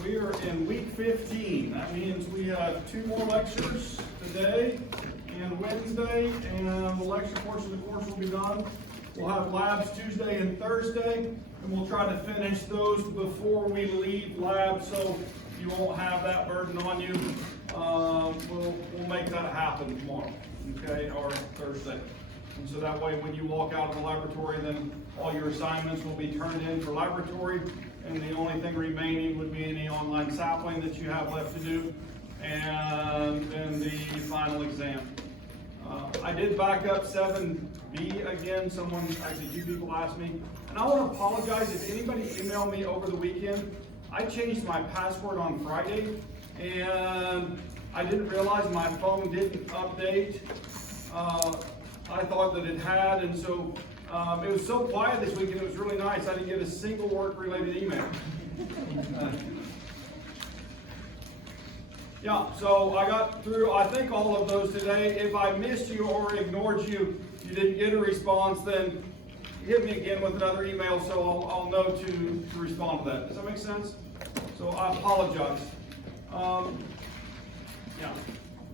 We are in week 15. That means we have 2 more lectures today and Wednesday, and the lecture portion of the course will be done. We'll have labs Tuesday and Thursday, and we'll try to finish those before we leave lab, so you won't have that burden on you. We'll make that happen tomorrow, okay, or Thursday. And so that way, when you walk out of the laboratory, then all your assignments will be turned in for laboratory, and the only thing remaining would be any online sampling that you have left to do, and then the final exam. I did back up 7B again. Actually 2 people asked me, and I want to apologize if anybody emailed me over the weekend. I changed my password on Friday, and I didn't realize my phone didn't update. I thought that it had, and so it was so quiet this weekend, it was really nice. I didn't get a single work-related email. Yeah, so I got through, I think, all of those today. If I missed you or ignored you, you didn't get a response, then hit me again with another email so I'll know to respond to that. Does that make sense? So I apologize. Yeah,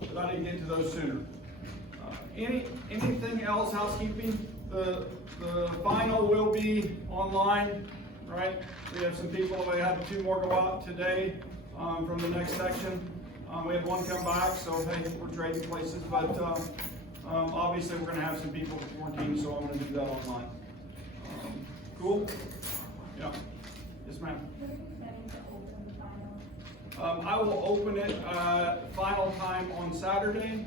but I didn't get to those sooner. Anything else, housekeeping? The final will be online, right? We have some people, we had 2 more go out today from the next section. We had 1 come back, so hey, we're trading places, but obviously we're going to have some people quarantined, so I'm going to do that online. Cool? Yeah. Yes, ma'am. I will open it final time on Saturday,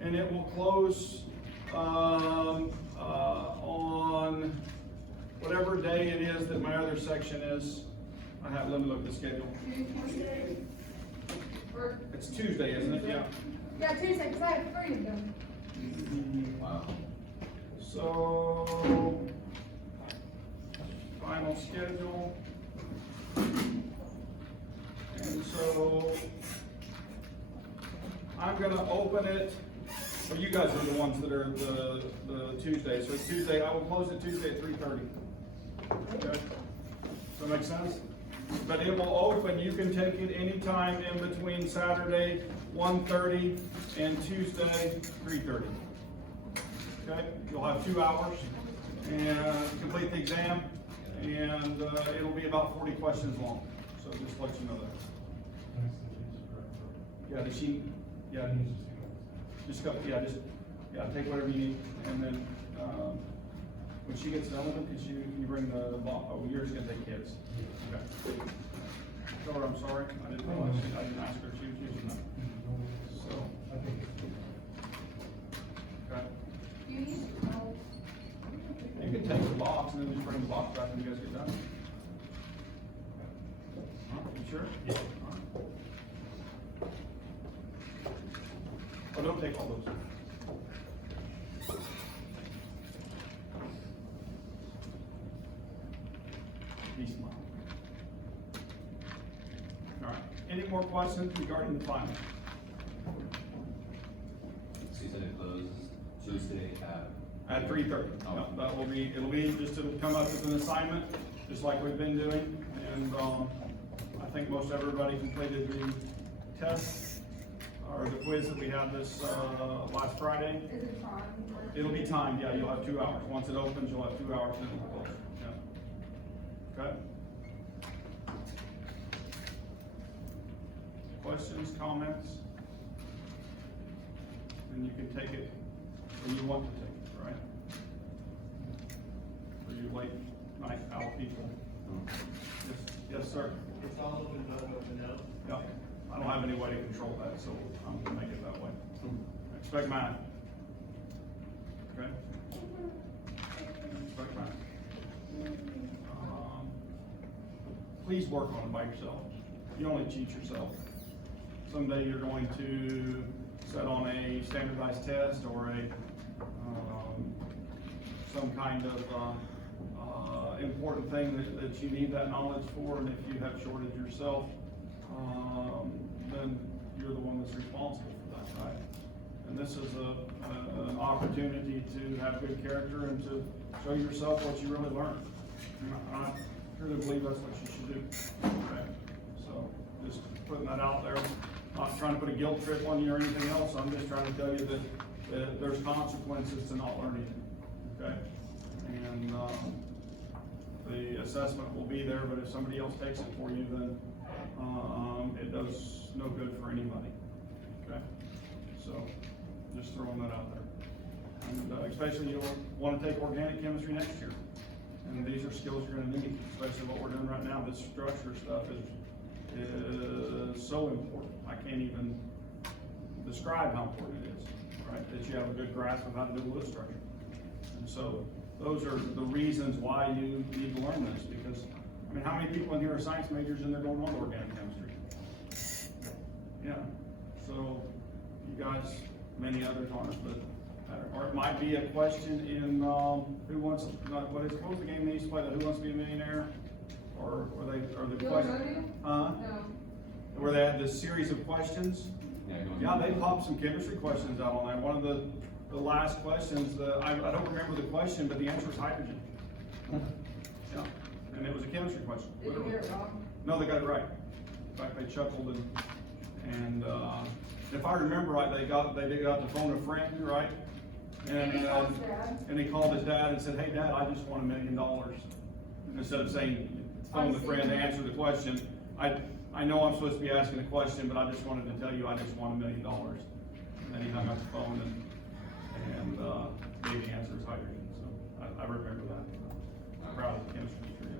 and it will close on whatever day it is that my other section is. Let me look at the schedule. It's Tuesday, isn't it? Yeah. Yeah, Tuesday, because I have 3 of them. Wow. So, final schedule. And so, I'm going to open it. Well, you guys are the ones that are the Tuesday. So it's Tuesday. I will close it Tuesday at 3:30. Okay. Does that make sense? But it will open. You can take it anytime in between Saturday 1:30 and Tuesday 3:30. Okay. You'll have 2 hours and complete the exam, and it'll be about 40 questions long. So just let you know that. Yeah, the sheet. Yeah. Just take whatever you need, and then when she gets done with it, can you bring the box? Oh, you're just gonna take kids. Okay. Tell her I'm sorry. I didn't realize I didn't ask her if she was using that. So. Okay. You can take the box and then just bring the box back when you guys get done. You sure? Yeah. Oh, don't take all those. Be smart. All right. Any more questions regarding the final? So you said it closes Tuesday At 3:30. Oh. It'll come up with an assignment, just like we've been doing, and I think most everybody completed the test or the quiz that we had this last Friday. Is it timed? It'll be timed, yeah. You'll have 2 hours. Once it opens, you'll have 2 hours, and it'll close. Yeah. Okay. Questions, comments? And you can take it when you want to take it, right? For you late night owl people. Yes, sir. It's all open, but open now. Yeah. I don't have any way to control that, so I'm gonna make it that way. Expect mine. Okay? Expect mine. Please work on it by yourself. You only cheat yourself. Someday you're going to set on a standardized test or some kind of important thing that you need that knowledge for, and if you have shorted yourself, then you're the one that's responsible for that, right? And this is an opportunity to have good character and to show yourself what you really learned. I truly believe that's what you should do. Okay? So putting that out there. Not trying to put a guilt trip on you or anything else. I'm just trying to tell you that there's consequences to not learning it, okay? And, the assessment will be there, but if somebody else takes it for you, then, it does no good for anybody, okay? So, just throwing that out there. And especially you'll want to take organic chemistry next year. And these are skills you're gonna need, especially what we're doing right now. This structure stuff is so important. I can't even describe how important it is, right? That you have a good grasp of how to do wood structure. And so those are the reasons why you need to learn this, because, I mean, how many people in here are science majors and they're going on to organic chemistry? Yeah, so you guys, many others aren't, but, or it might be a question in, who wants, what was the game they used to play, the Who Wants to Be a Millionaire? Or the question? No. Where they had this series of questions? Yeah, they popped some chemistry questions out on that. One of the last questions, I don't remember the question, but the answer was hydrogen. Yeah, and it was a chemistry question. Did you get it wrong? No, they got it right. In fact, they chuckled and if I remember right, they got to phone a friend, right? And he called his dad and said, "Hey, Dad, I just won $1 million." Instead of saying, phone the friend to answer the question, I know I'm supposed to be asking a question, but I just wanted to tell you I just won $1 million. And then he hung up the phone and gave the answer as hydrogen. So I remember that. I'm proud of the chemistry teacher.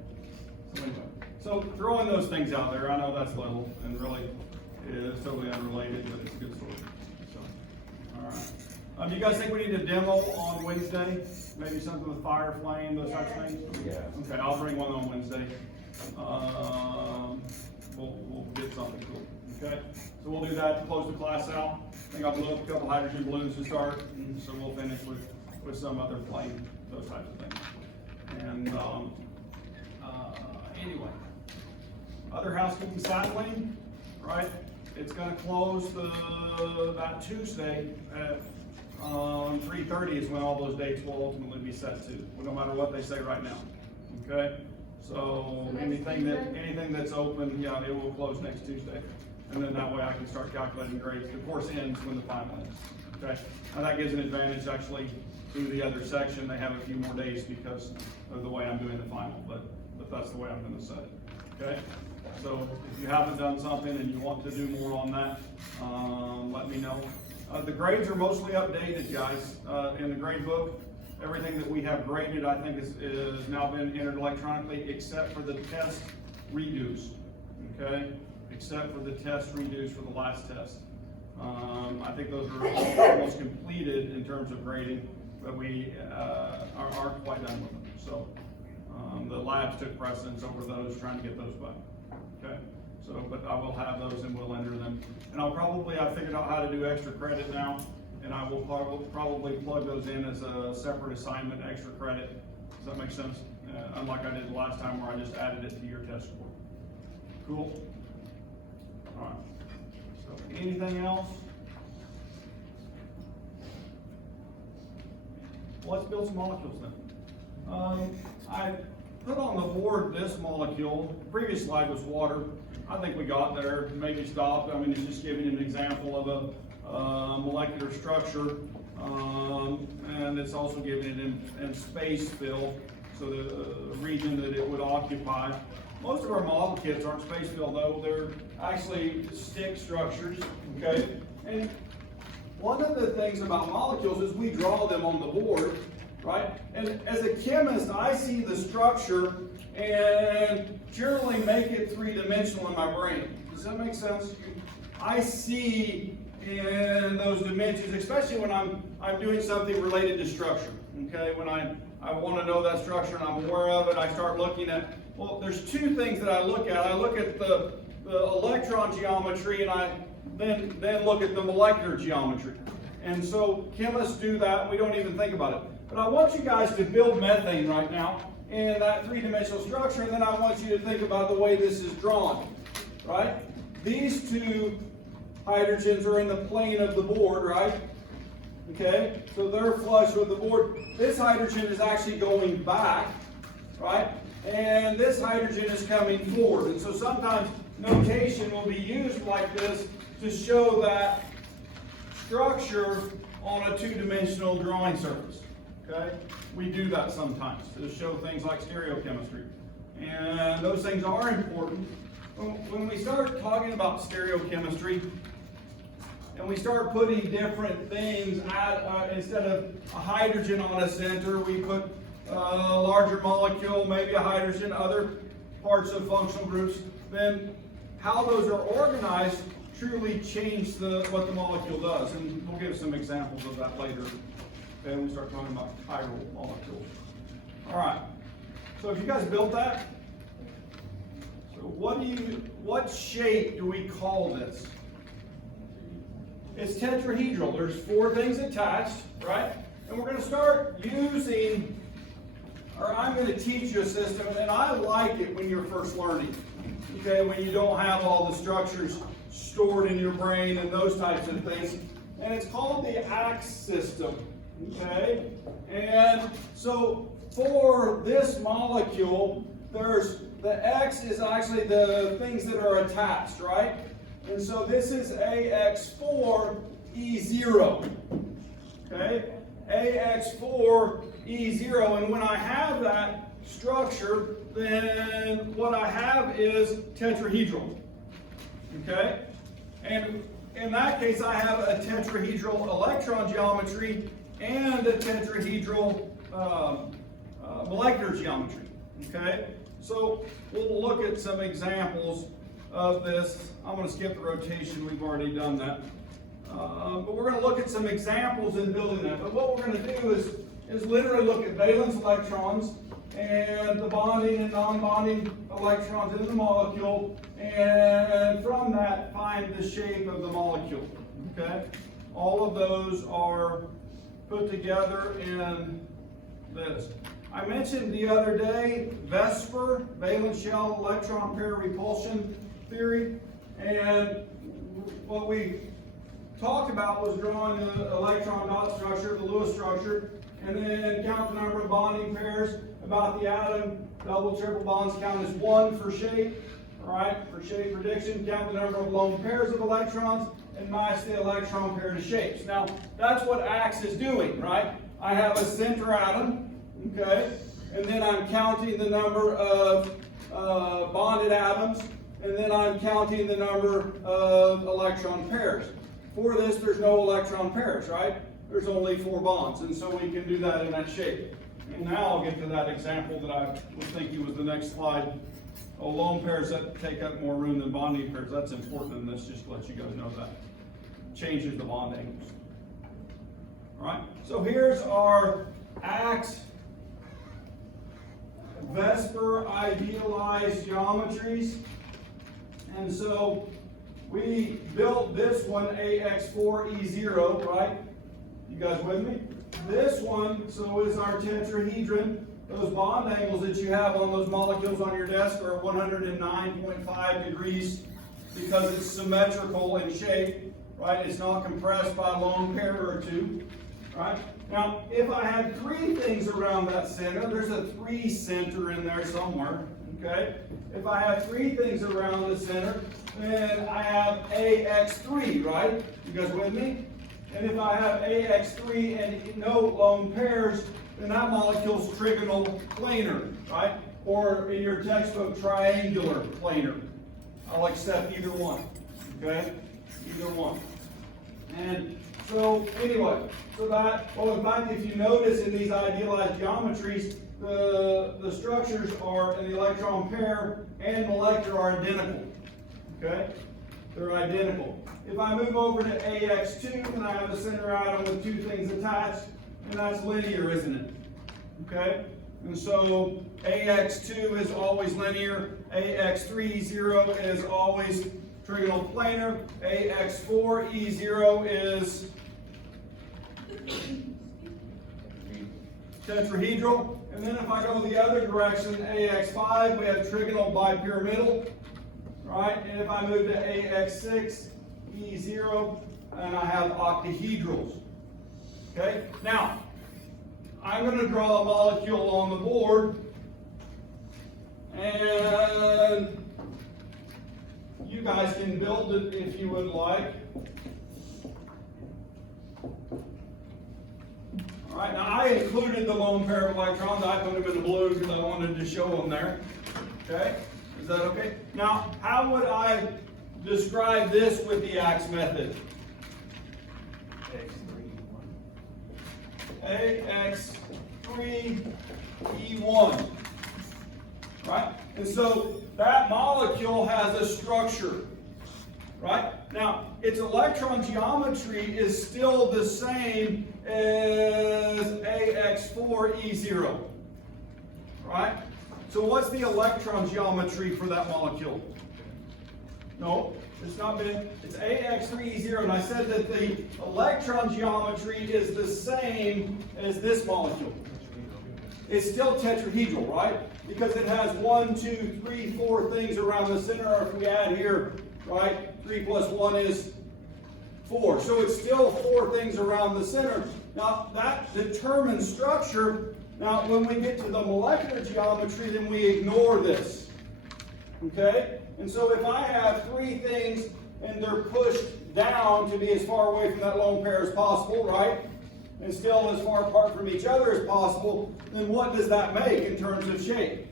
So anyway, so throwing those things out there, I know that's little and really is totally unrelated, but it's a good story. So, all right. You guys think we need a demo on Wednesday? Maybe something with fire, flame, those types of things? Yeah. Okay, I'll bring one on Wednesday. We'll get something cool, okay? So we'll do that to close the class out. I think I'll blow up a couple hydrogen balloons to start, and so we'll finish with some other flame, those types of things. And anyway, other housekeeping cycling, right? It's gonna close that Tuesday at 3:30 is when all those dates will ultimately be set to, no matter what they say right now, okay? So anything that's open, yeah, it will close next Tuesday. And then that way I can start calculating grades. The course ends when the final ends, okay? Now that gives an advantage actually to the other section. They have a few more days because of the way I'm doing the final, but that's the way I'm gonna set it, okay? So if you haven't done something and you want to do more on that, let me know. The grades are mostly updated, guys. In the grade book, everything that we have graded, I think, is now been entered electronically, except for the test redos, okay? Except for the test redos for the last test. I think those are almost completed in terms of grading, but we aren't quite done with them. So the labs took precedence over those, trying to get those back, okay? So, but I will have those and we'll enter them. And I figured out how to do extra credit now, and I will probably plug those in as a separate assignment, extra credit. Does that make sense? Unlike I did the last time where I just added it to your test score. Cool? All right. So anything else? Well, let's build some molecules then. I put on the board this molecule. The previous slide was water. I think we got there, maybe stopped. I mean, it's just giving you an example of a molecular structure. And it's also giving it in space fill, so the region that it would occupy. Most of our model kits aren't space fill though, they're actually stick structures, okay? And one of the things about molecules is we draw them on the board, right? And as a chemist, I see the structure and generally make it three-dimensional in my brain. Does that make sense? I see in those dimensions, especially when I'm doing something related to structure, okay? When I want to know that structure and I'm aware of it, I start looking at, well, there's two things that I look at. I look at the electron geometry and I then look at the molecular geometry. And so chemists do that, we don't even think about it. But I want you guys to build methane right now in that three-dimensional structure, and then I want you to think about the way this is drawn, right? These two hydrogens are in the plane of the board, right? Okay, so they're flush with the board. This hydrogen is actually going back, right? And this hydrogen is coming forward. And so sometimes notation will be used like this to show that structure on a two-dimensional drawing surface, okay? We do that sometimes to show things like stereochemistry. And those things are important. When we start talking about stereochemistry, and we start putting different things instead of a hydrogen on a center, we put a larger molecule, maybe a hydrogen, other parts of functional groups, then how those are organized truly change what the molecule does. And we'll give some examples of that later when we start talking about chiral molecules. All right, so if you guys built that, so what shape do we call this? It's tetrahedral. There's 4 things attached, right? And we're going to start using, or I'm going to teach you a system, and I like it when you're first learning, okay, when you don't have all the structures stored in your brain and those types of things. And it's called the AX system, okay? And so for this molecule, the X is actually the things that are attached, right? And so this is AX4E0, okay? AX4E0, and when I have that structure, then what I have is tetrahedral, okay? And in that case, I have a tetrahedral electron geometry and a tetrahedral molecular geometry, okay? So we'll look at some examples of this. I'm going to skip the rotation, we've already done that. But we're going to look at some examples in building that. But what we're going to do is literally look at valence electrons and the bonding and non-bonding electrons in the molecule, and from that find the shape of the molecule, okay? All of those are put together in this. I mentioned the other day VSEPR, valence shell electron pair repulsion theory, and what we talked about was drawing the electron dot structure, the Lewis structure, and then count the number of bonding pairs about the atom. Double, triple bonds count as 1 for shape, all right? For shape prediction, count the number of lone pairs of electrons and match the electron pair to shapes. Now, that's what AX is doing, right? I have a center atom, okay? And then I'm counting the number of bonded atoms, and then I'm counting the number of electron pairs. For this, there's no electron pairs, right? There's only 4 bonds, and so we can do that in that shape. And now I'll get to that example that I was thinking was the next slide. Oh, lone pairs that take up more room than bonding pairs. That's important in this, just to let you guys know that. Changes the bond angles. All right, so here's our AX VSEPR idealized geometries. And so we built this one AX4E0, right? You guys with me? This one, so is our tetrahedron. Those bond angles that you have on those molecules on your desk are 109.5 degrees because it's symmetrical in shape, right? It's not compressed by a lone pair or 2, right? Now, if I had 3 things around that center, there's a 3 center in there somewhere, okay? If I have 3 things around the center, then I have AX3, right? You guys with me? And if I have AX3 and no lone pairs, then that molecule's trigonal planar, right? Or in your textbook, triangular planar. I'll accept either one, okay? Either one. And so anyway, so that, well, in fact, if you notice in these idealized geometries, the structures are in the electron pair and molecular are identical, okay? They're identical. If I move over to AX2, then I have a center atom with 2 things attached, and that's linear, isn't it? Okay? And so AX2 is always linear, AX3E0 is always trigonal planar, AX4E0 is tetrahedral, and then if I go the other direction, AX5, we have trigonal bipyramidal, right? And if I move to AX6E0, and I have octahedrals. Okay? Now, I'm going to draw a molecule on the board, and you guys can build it if you would like. All right, now I included the lone pair of electrons. I put them in the blue because I wanted to show them there. Okay, is that okay? Now, how would I describe this with the axe method? AX3E1. Right? And so that molecule has a structure. Right? Now, its electron geometry is still the same as AX4E0. Right? So what's the electron geometry for that molecule? No, it's not been. It's AX3E0, and I said that the electron geometry is the same as this molecule. It's still tetrahedral, right? Because it has 1, 2, 3, 4 things around the center, or if we add here, right, 3 plus 1 is 4. So it's still 4 things around the center. Now, that determines structure. Now, when we get to the molecular geometry, then we ignore this. Okay? And so if I have 3 things and they're pushed down to be as far away from that lone pair as possible, right? And still as far apart from each other as possible, then what does that make in terms of shape?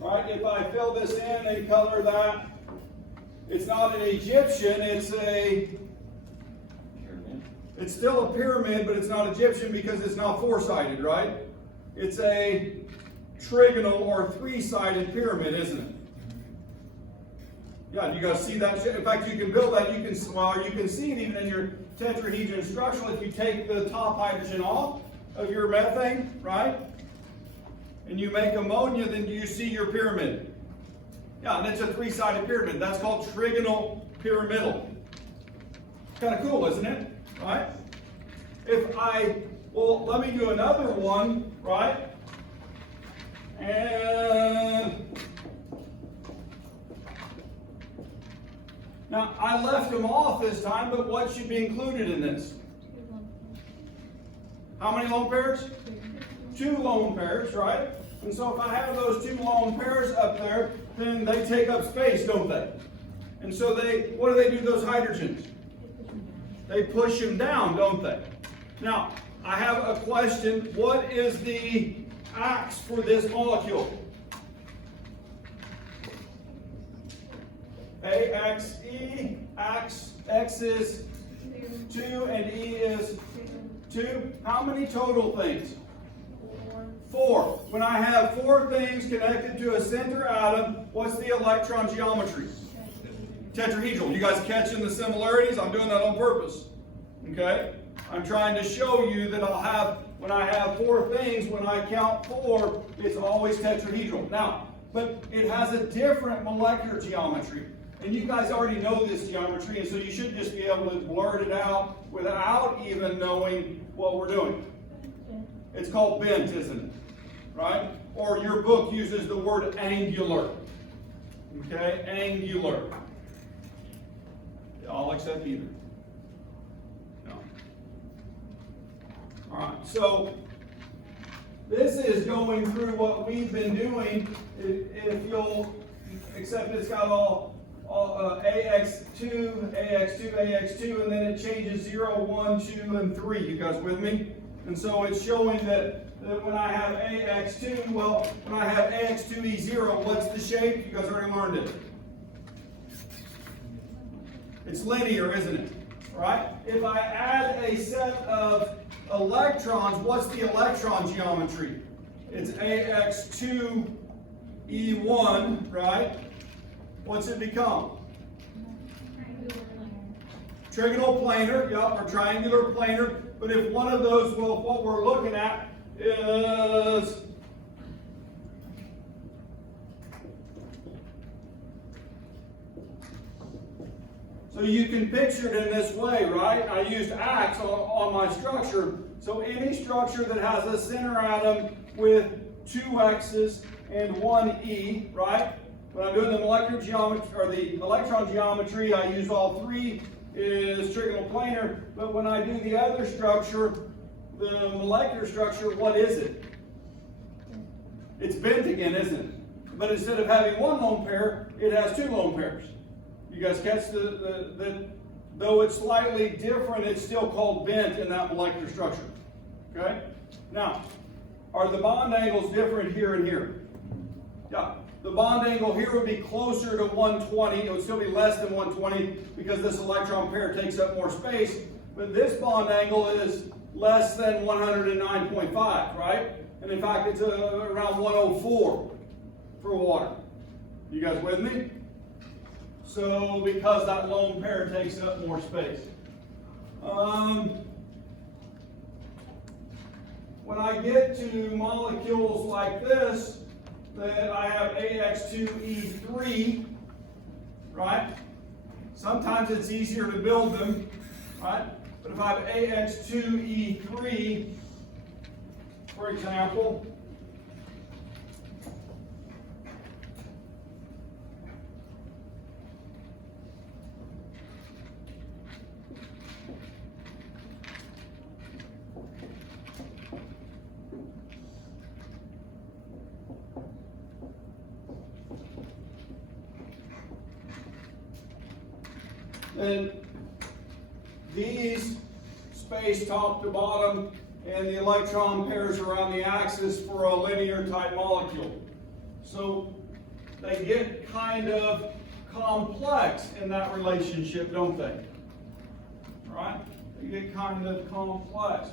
Right? If I fill this in and color that, it's not an Egyptian, it's a pyramid. It's still a pyramid, but it's not Egyptian because it's not 4-sided, right? It's a trigonal or 3-sided pyramid, isn't it? Yeah, you guys see that? In fact, you can build that. You can see it even in your tetrahedron structure. If you take the top hydrogen off of your methane, right, and you make ammonia, then you see your pyramid. Yeah, and it's a 3-sided pyramid. That's called trigonal pyramidal. Kind of cool, isn't it? Right? Let me do another one, right? And now, I left them off this time, but what should be included in this? How many lone pairs? 2 lone pairs, right? And so if I have those 2 lone pairs up there, then they take up space, don't they? And so what do they do to those hydrogens? They push them down, don't they? Now, I have a question. What is the axe for this molecule? AXE, X is 2 and E is 2. How many total things? 4. When I have 4 things connected to a center atom, what's the electron geometry? Tetrahedral. You guys catching the similarities? I'm doing that on purpose. Okay? I'm trying to show you that when I have 4 things, when I count 4, it's always tetrahedral. Now, but it has a different molecular geometry. And you guys already know this geometry, and so you should just be able to blurt it out without even knowing what we're doing. It's called bent, isn't it? Right? Or your book uses the word angular. Okay? Angular. I'll accept either. No. All right. So this is going through what we've been doing. If you'll accept it's got all AX2, AX2, AX2, and then it changes 0, 1, 2, and 3. You guys with me? And so it's showing that when I have AX2, well, when I have AX2E0, what's the shape? You guys already learned it. It's linear, isn't it? Right? If I add a set of electrons, what's the electron geometry? It's AX2E1, right? What's it become? Trigonal planar, yep, or triangular planar. But if one of those, well, what we're looking at is so you can picture it in this way, right? I used axe on my structure. So any structure that has a center atom with 2 X's and 1 E, right? When I'm doing the molecular geometry or the electron geometry, I use all 3 is trigonal planar. But when I do the other structure, the molecular structure, what is it? It's bent again, isn't it? But instead of having 1 lone pair, it has 2 lone pairs. You guys catch that though it's slightly different, it's still called bent in that molecular structure. Okay? Now, are the bond angles different here and here? Yeah. The bond angle here would be closer to 120. It would still be less than 120 because this electron pair takes up more space. But this bond angle is less than 109.5, right? And in fact, it's around 104 for water. You guys with me? So because that lone pair takes up more space. When I get to molecules like this, that I have AX2E3, right? Sometimes it's easier to build them, right? But if I have AX2E3, for example, then these space top to bottom and the electron pairs around the axis for a linear type molecule. So they get kind of complex in that relationship, don't they? Right? They get kind of complex.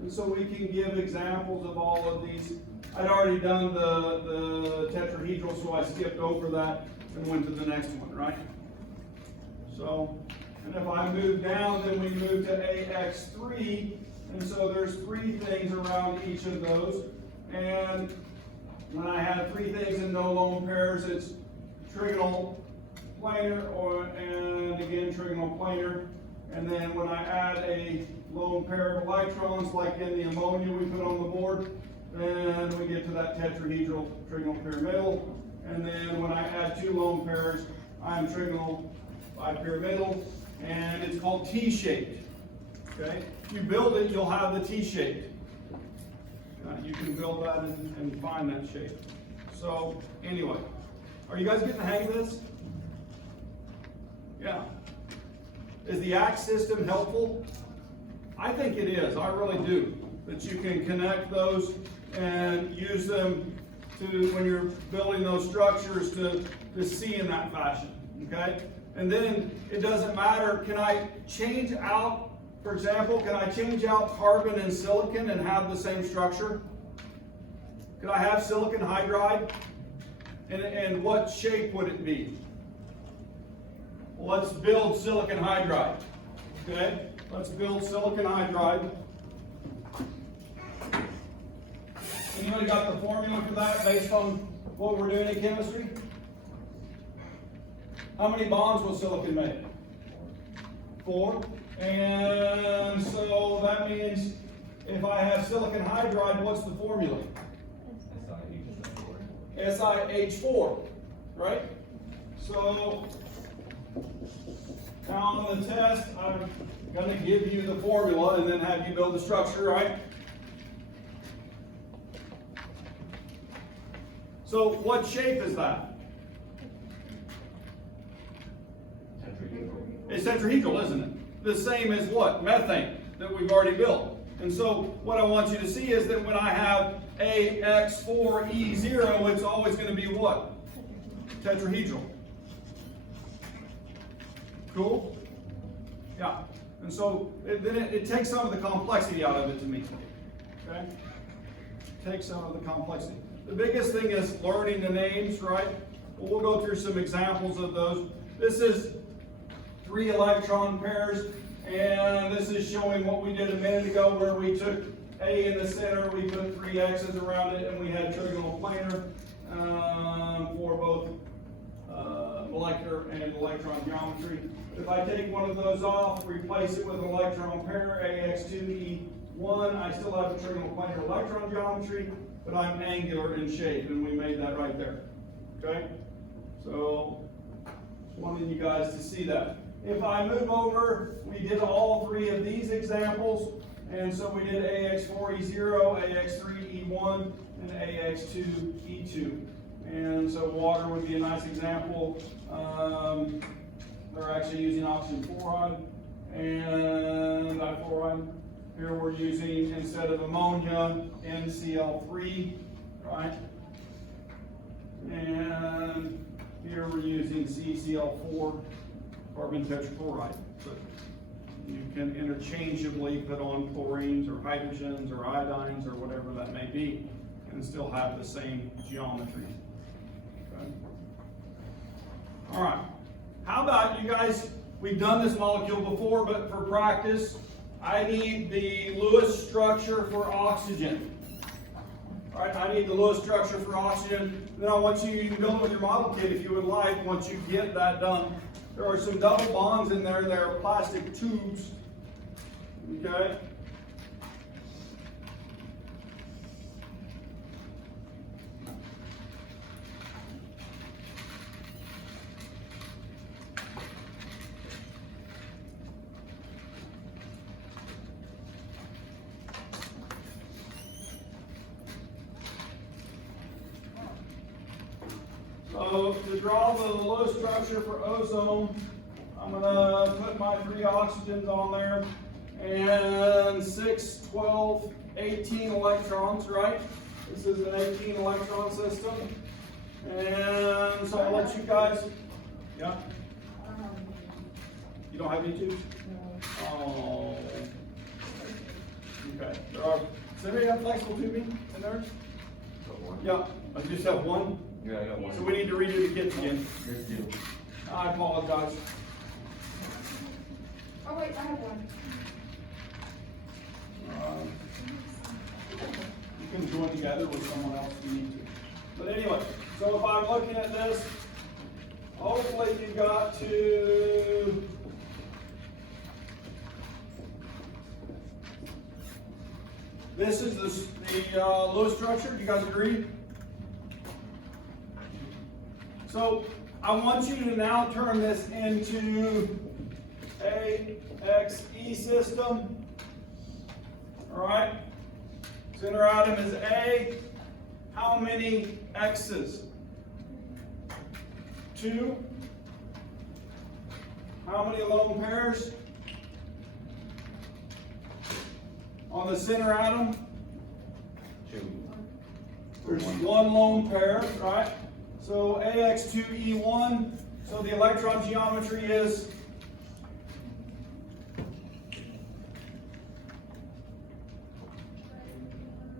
And so we can give examples of all of these. I'd already done the tetrahedral, so I skipped over that and went to the next one, right? So, and if I move down, then we move to AX3, and so there's three things around each of those. And when I have three things in no lone pairs, it's trigonal planar, and again trigonal planar. And then when I add a lone pair of electrons, like in the ammonia we put on the board, then we get to that tetrahedral trigonal pyramidal. And then when I add two lone pairs, I'm trigonal bipyramidal, and it's called T-shaped. Okay? If you build it, you'll have the T-shaped. You can build that and find that shape. So, anyway, are you guys getting the hang of this? Yeah. Is the ACT system helpful? I think it is. I really do. That you can connect those and use them to, when you're building those structures, to see in that fashion. Okay? And then it doesn't matter, can I change out, for example, can I change out carbon and silicon and have the same structure? Could I have silicon hydride? And what shape would it be? Well, let's build silicon hydride. Okay? Let's build silicon hydride. Anybody got the formula for that based on what we're doing in chemistry? How many bonds will silicon make? 4. And so that means if I have silicon hydride, what's the formula? SiH4, right? So now on the test, I'm going to give you the formula and then have you build the structure, right? So what shape is that? It's tetrahedral, isn't it? The same as what? Methane that we've already built. And so what I want you to see is that when I have AX4E0, it's always going to be what? Tetrahedral. Cool? Yeah. And so then it takes some of the complexity out of it to me. Okay? Takes some of the complexity. The biggest thing is learning the names, right? We'll go through some examples of those. This is 3 electron pairs, and this is showing what we did a minute ago where we took A in the center, we put 3 X's around it, and we had trigonal planar for both molecular and electron geometry. If I take one of those off, replace it with an electron pair, AX2E1, I still have a trigonal planar electron geometry, but I'm angular in shape, and we made that right there. Okay? So, just wanted you guys to see that. If I move over, we did all 3 of these examples, and so we did AX4E0, AX3E1, and AX2E2. And so water would be a nice example. they're actually using oxygen fluoride and difluoride. Here we're using, instead of ammonia, NCl3, right? And here we're using CCl4, carbon tetrachloride. So you can interchangeably put on chlorines or hydrogens or iodines or whatever that may be and still have the same geometry. Okay. All right. How about you guys, we've done this molecule before, but for practice, I need the Lewis structure for oxygen. All right, I need the Lewis structure for oxygen. Then I want you can build it with your model kit if you would like, once you get that done. There are some double bonds in there. There are plastic tubes. Okay. So to draw the Lewis structure for ozone, I'm going to put my 3 oxygens on there and 6, 12, 18 electrons, right? This is an 18 electron system. And so I'll let you guys, yeah? You don't have any tubes? Oh. Okay. Does anybody have flexible tubing in there? Yeah, I just have one. Yeah, I got one. So we need to redo the kits again. Here's 2. I apologize. Oh, wait, I have one. You can join together with someone else if you need to. But anyway, so if I'm looking at this, hopefully you got to this is the Lewis structure. Do you guys agree? So I want you to now turn this into a XE system. All right. Center atom is A. How many X's? 2. How many lone pairs? On the center atom? 2. There's 1 lone pair, right? So AX2E1, so the electron geometry is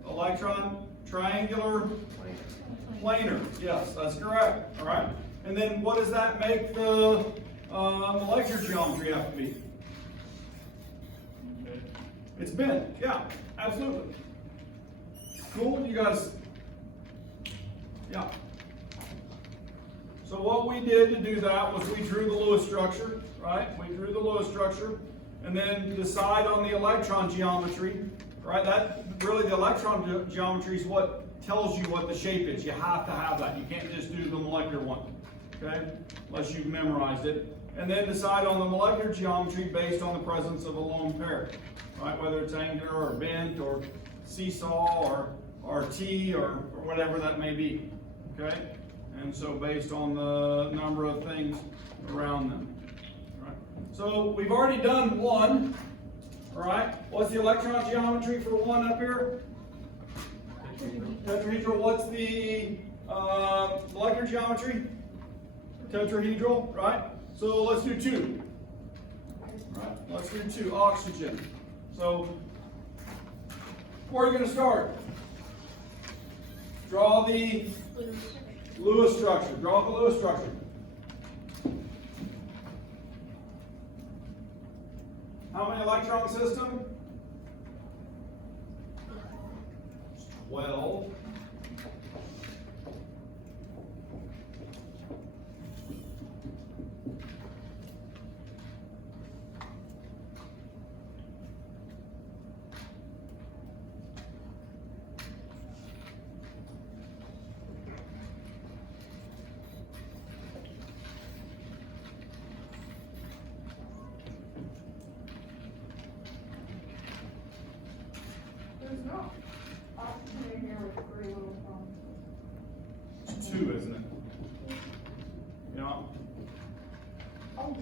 electron triangular planar. Yes, that's correct. All right. And then what does that make the molecular geometry have to be? It's bent. Yeah, absolutely. Cool, you guys. Yeah. So what we did to do that was we drew the Lewis structure, right? We drew the Lewis structure and then decide on the electron geometry, right? That really, the electron geometry is what tells you what the shape is. You have to have that. You can't just do the molecular one, okay? Unless you've memorized it. And then decide on the molecular geometry based on the presence of a lone pair, right? Whether it's angular or bent or seesaw or T or whatever that may be, okay? And so based on the number of things around them. Right. So we've already done 1. All right. What's the electron geometry for 1 up here? Tetrahedral. What's the molecular geometry? Tetrahedral, right? So let's do 2. All right. Let's do 2. Oxygen. So where are you going to start? Draw the Lewis structure. Draw the Lewis structure. How many electron system? 12. There's no oxygen in here with 3 little pumps. It's 2, isn't it? Yeah. Oh,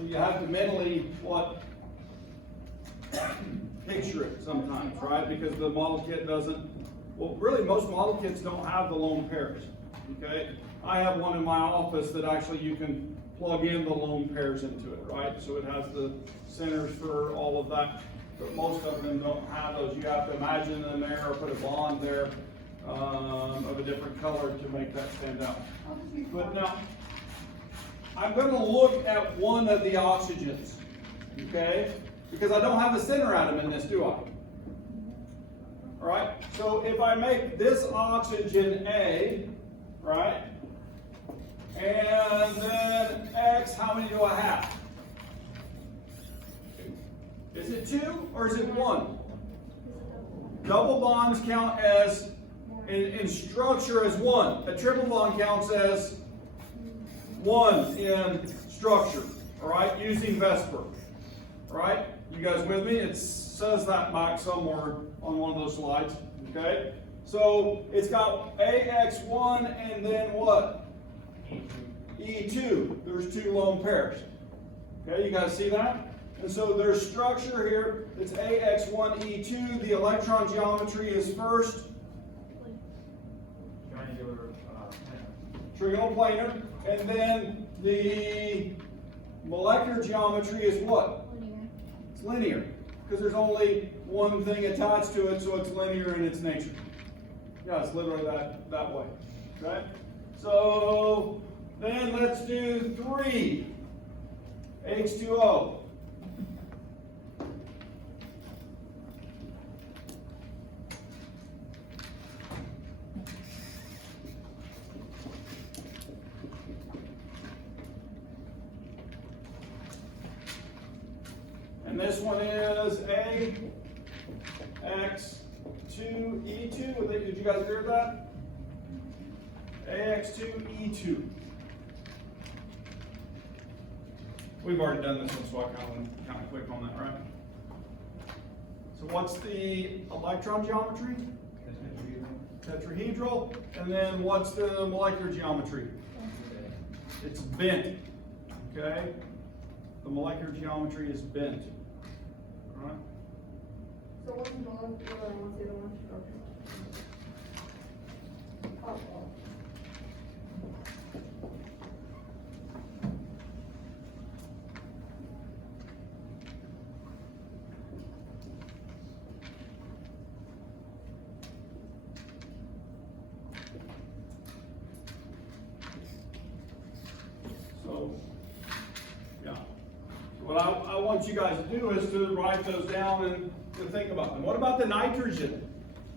So you have to mentally, picture it sometimes, right? Because the model kit doesn't, well, really, most model kits don't have the lone pairs, okay? I have one in my office that actually you can plug in the lone pairs into it, right? So it has the centers for all of that, but most of them don't have those. You have to imagine them there or put a bond there of a different color to make that stand out. But now, I'm gonna look at one of the oxygens, okay? Because I don't have a center atom in this, do I? All right, so if I make this oxygen A, right? And then X, how many do I have? Is it 2 or is it 1? Double bonds count as, in structure as 1. A triple bond counts as 1 in structure, all right, using Vesper, all right? You guys with me? It says that back somewhere on one of those slides, okay? So it's got AX1 and then what? E2. There's 2 lone pairs. Okay, you guys see that? And so there's structure here. It's AX1, E2. The electron geometry is first. Trigonal planar. And then the molecular geometry is what? It's linear. Because there's only one thing attached to it, so it's linear in its nature. Yeah, it's literally that way. Okay? So then let's do 3. H2O. And this one is AX2E2. Did you guys hear that? AX2E2. We've already done this one, so I kind of quick on that, right? So what's the electron geometry? Tetrahedral. And then what's the molecular geometry? It's bent. Okay? The molecular geometry is bent. All right? So what's the molecular and what's the other one? CofO. So, yeah. What I want you guys to do is to write those down and to think about them. What about the nitrogen?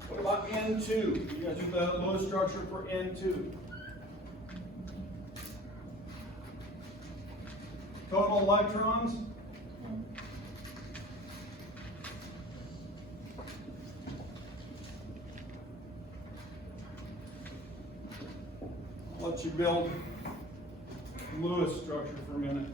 What about N2? You guys do the Lewis structure for N2. Total electrons? I'll let you build Lewis structure for a minute.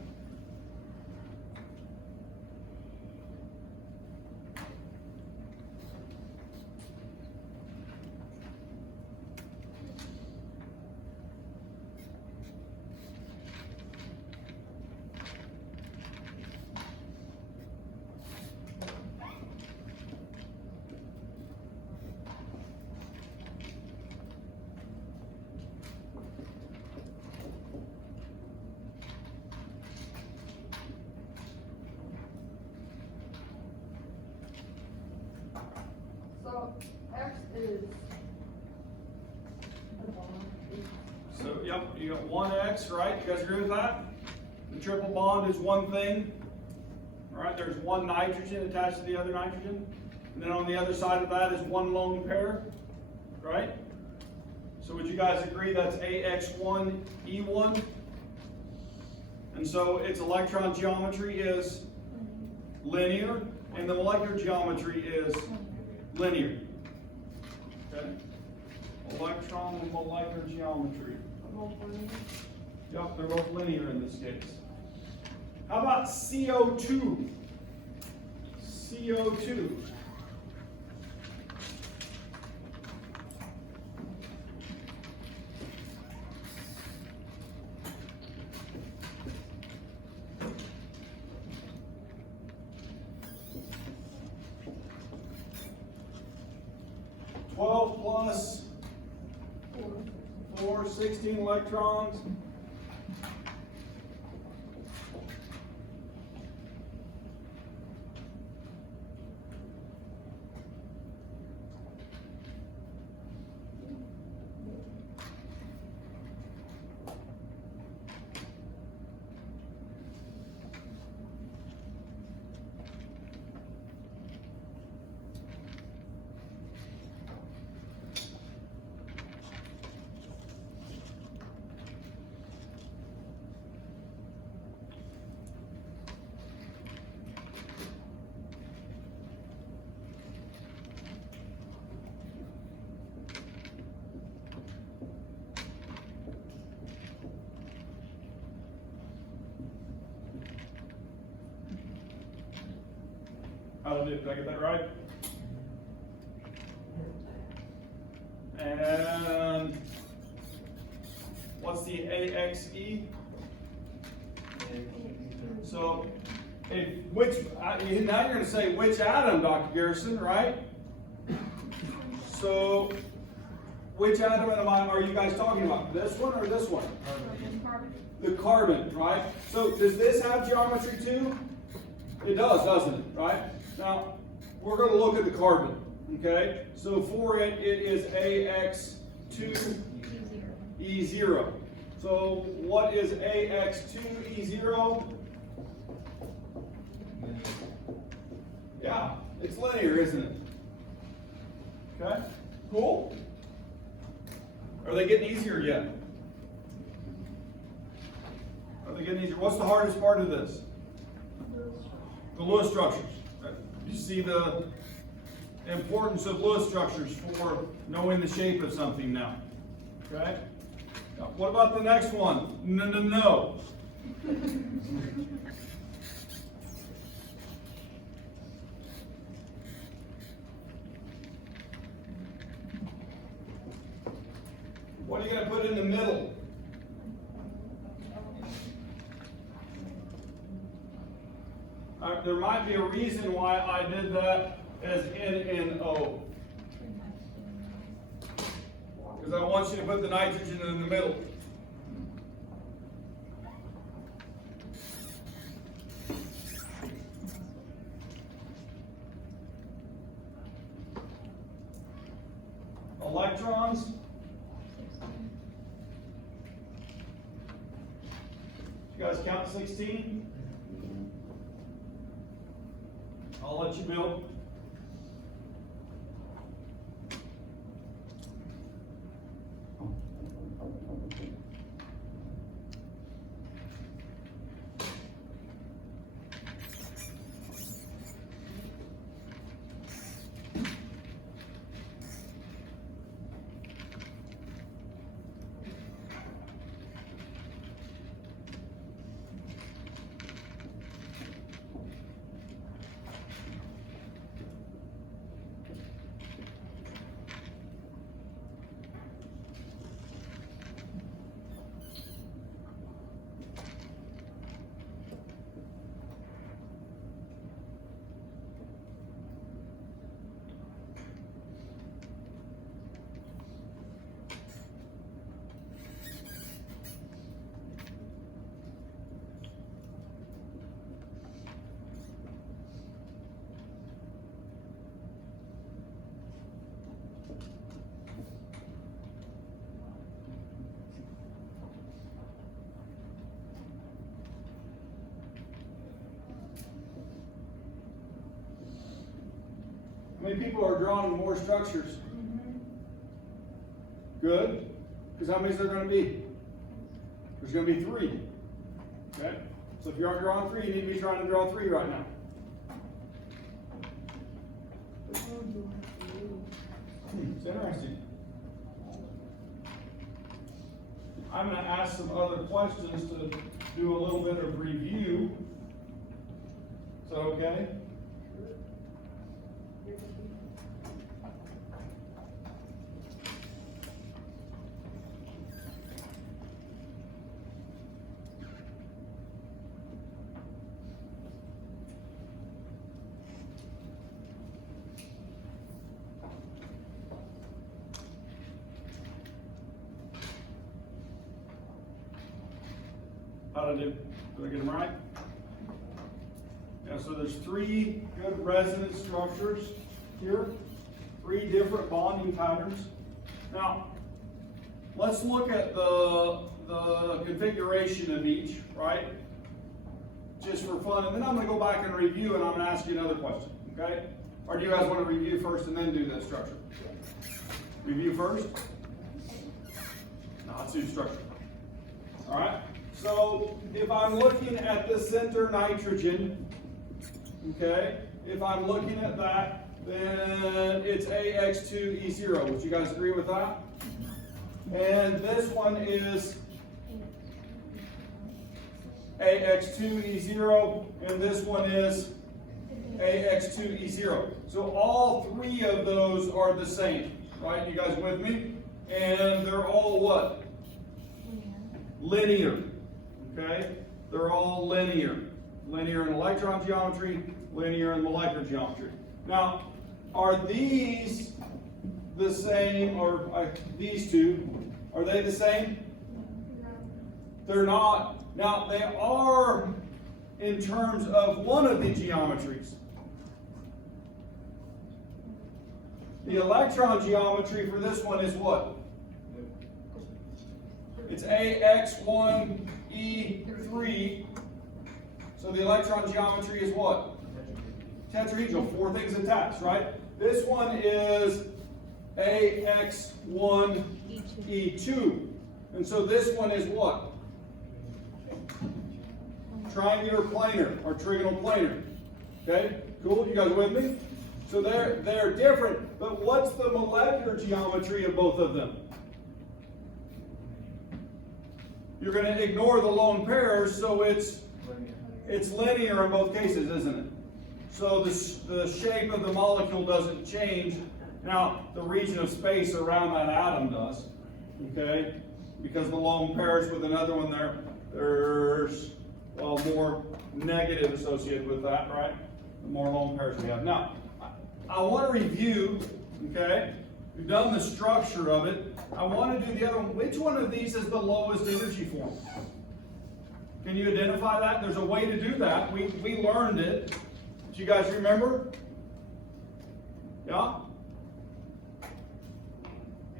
So X is a bond. So, yep, you got 1x, right? You guys agree with that? The triple bond is one thing. All right, there's one nitrogen attached to the other nitrogen. And then on the other side of that is one lone pair, right? So would you guys agree that's AX1, E1? And so its electron geometry is linear, and the molecular geometry is linear. Okay? Electron and molecular geometry. Yep, they're both linear in this case. How about CO2? CO2. 12 plus Four. 4, 16 electrons. Did I get that right? And what's the AXE? So, now you're going to say which atom, Dr. Garrison, right? So, which atom are you guys talking about? This one or this one? Carbon. The carbon, right? So, does this have geometry too? It does, doesn't it? Right? Now, we're going to look at the carbon, okay? So for it, it is AX2E0. So what is AX2E0? Yeah, it's linear, isn't it? Okay, cool. Are they getting easier yet? Are they getting easier? What's the hardest part of this? The Lewis structures. You see the importance of Lewis structures for knowing the shape of something now. Okay? Now, what about the next one? No. What are you going to put in the middle? There might be a reason why I did that as NNO. Because I want you to put the nitrogen in the middle. Electrons. You guys count 16? I'll let you build. How many people are drawing more structures? Good. Because how many is there going to be? There's going to be 3. Okay? So if you aren't drawing 3, you need to be trying to draw 3 right now. It's interesting. I'm going to ask some other questions to do a little bit of review. Is that okay? How'd I do? Did I get them right? Yeah, so there's three good resonance structures here, three different bonding patterns. Now, let's look at the configuration of each, right? Just for fun, and then I'm going to go back and review, and I'm going to ask you another question, okay? Or do you guys want to review first and then do that structure? Review first? No, let's do structure. All right, so if I'm looking at the center nitrogen, okay, if I'm looking at that, then it's AX2E0. Would you guys agree with that? And this one is AX2E0, and this one is AX2E0. So all three of those are the same, right? You guys with me? And they're all what? Linear. Okay? They're all linear. Linear in electron geometry, linear in molecular geometry. Now, are these the same, or these two, are they the same? They're not. Now, they are in terms of one of the geometries. The electron geometry for this one is what? It's AX1E3. So the electron geometry is what? Tetrahedral, four things attached, right? This one is AX1E2. And so this one is what? Triangular planar or trigonal planar. Okay, cool. You guys with me? So they're different, but what's the molecular geometry of both of them? You're going to ignore the lone pairs, so it's linear in both cases, isn't it? So the shape of the molecule doesn't change. Now the region of space around that atom does. Okay, because the lone pairs with another one there's more negative associated with that, right? The more lone pairs we have. Now, I want to review, okay? We've done the structure of it. I want to do the other one. Which one of these is the lowest energy form? Can you identify that? There's a way to do that. We learned it. Do you guys remember? Yeah?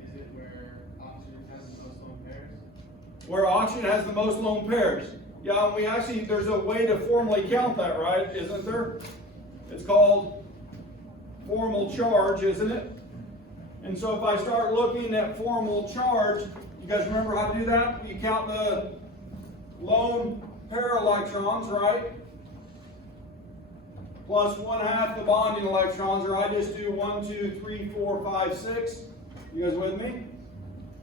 Is it where oxygen has the most lone pairs? Where oxygen has the most lone pairs. Yeah, we actually, there's a way to formally count that, right? Isn't there? It's called formal charge, isn't it? And so if I start looking at formal charge, you guys remember how to do that? You count the lone pair electrons, right? Plus 1/2 the bonding electrons, or I just do 1, 2, 3, 4, 5, 6. You guys with me?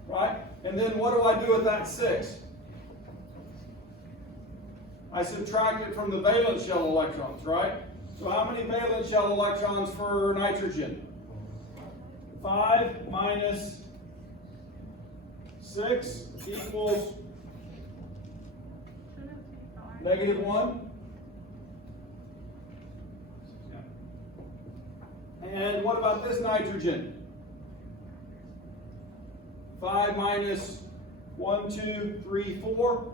Right? And then what do I do with that 6? I subtract it from the valence shell electrons, right? So how many valence shell electrons for nitrogen? 5 minus 6 equals -1. And what about this nitrogen? 5 minus 1, 2, 3, 4.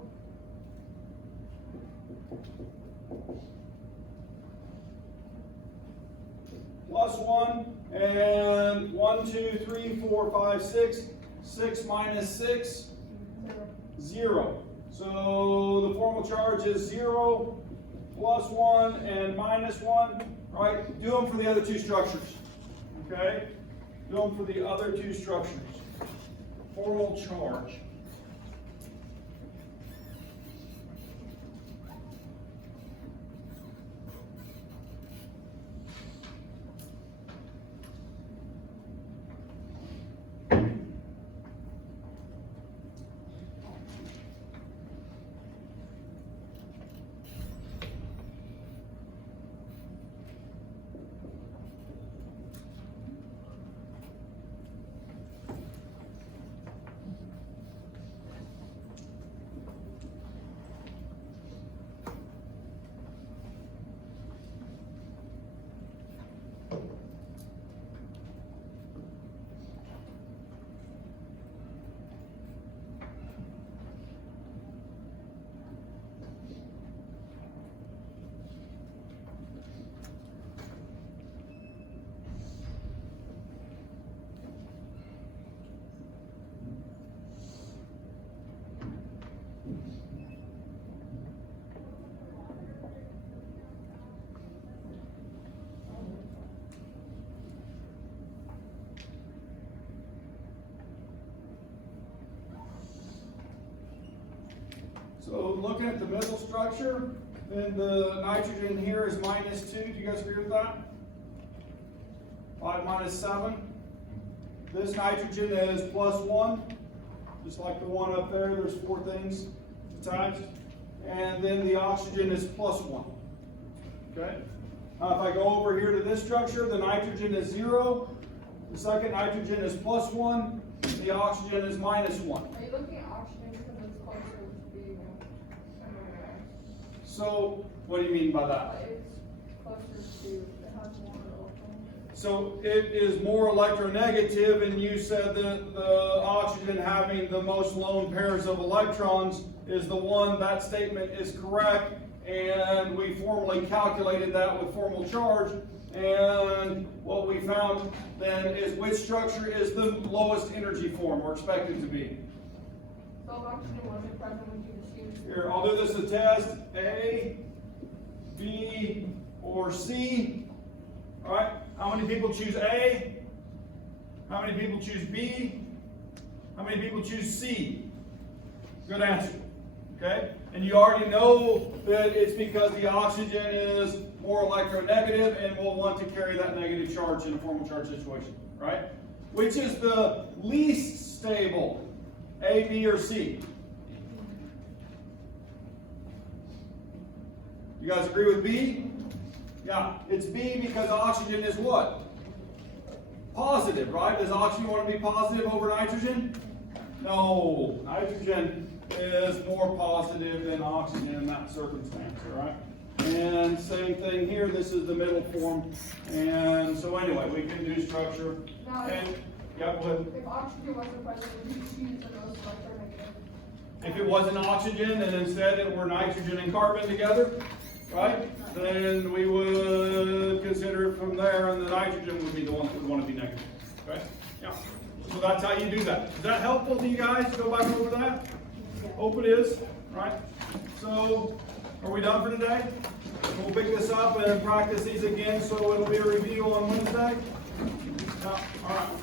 Plus 1, and 1, 2, 3, 4, 5, 6. 6 minus 6, 0. So the formal charge is 0, plus 1, and minus 1. Right? Do them for the other two structures. Okay? Do them for the other two structures. Formal charge. So looking at the middle structure, then the nitrogen here is -2. Do you guys agree with that? 5 minus 7. This nitrogen is +1, just like the one up there. There's 4 things attached. And then the oxygen is +1. Okay? If I go over here to this structure, the nitrogen is 0. The second nitrogen is +1. The oxygen is -1. Are you looking at oxygen because it's closer to being somewhere? So, what do you mean by that? But it's closer to, it has more electrons. So it is more electronegative, and you said that the oxygen having the most lone pairs of electrons is the one. That statement is correct, and we formally calculated that with formal charge. And what we found then is which structure is the lowest energy form or expected to be. So if oxygen wasn't present, would you just use? Here, I'll do this to test A, B, or C. All right, how many people choose A? How many people choose B? How many people choose C? Good answer. Okay, and you already know that it's because the oxygen is more electronegative and will want to carry that negative charge in a formal charge situation, right? Which is the least stable, A, B, or C? You guys agree with B? Yeah, it's B because oxygen is what? Positive, right? Does oxygen want to be positive over nitrogen? No, nitrogen is more positive than oxygen in that circumstance, all right? And same thing here, this is the middle form. And so anyway, we can do structure. Now, And, yeah, go ahead. if oxygen wasn't present, would you choose the most electronegative? If it wasn't oxygen and instead it were nitrogen and carbon together, right? Then we would consider it from there, and the nitrogen would be the one that would want to be negative, okay? Yeah. So that's how you do that. Is that helpful to you guys? Go back over that? Hope it is, right? So, are we done for today? We'll pick this up and practice these again, so it'll be a review on Wednesday. Yeah, all right.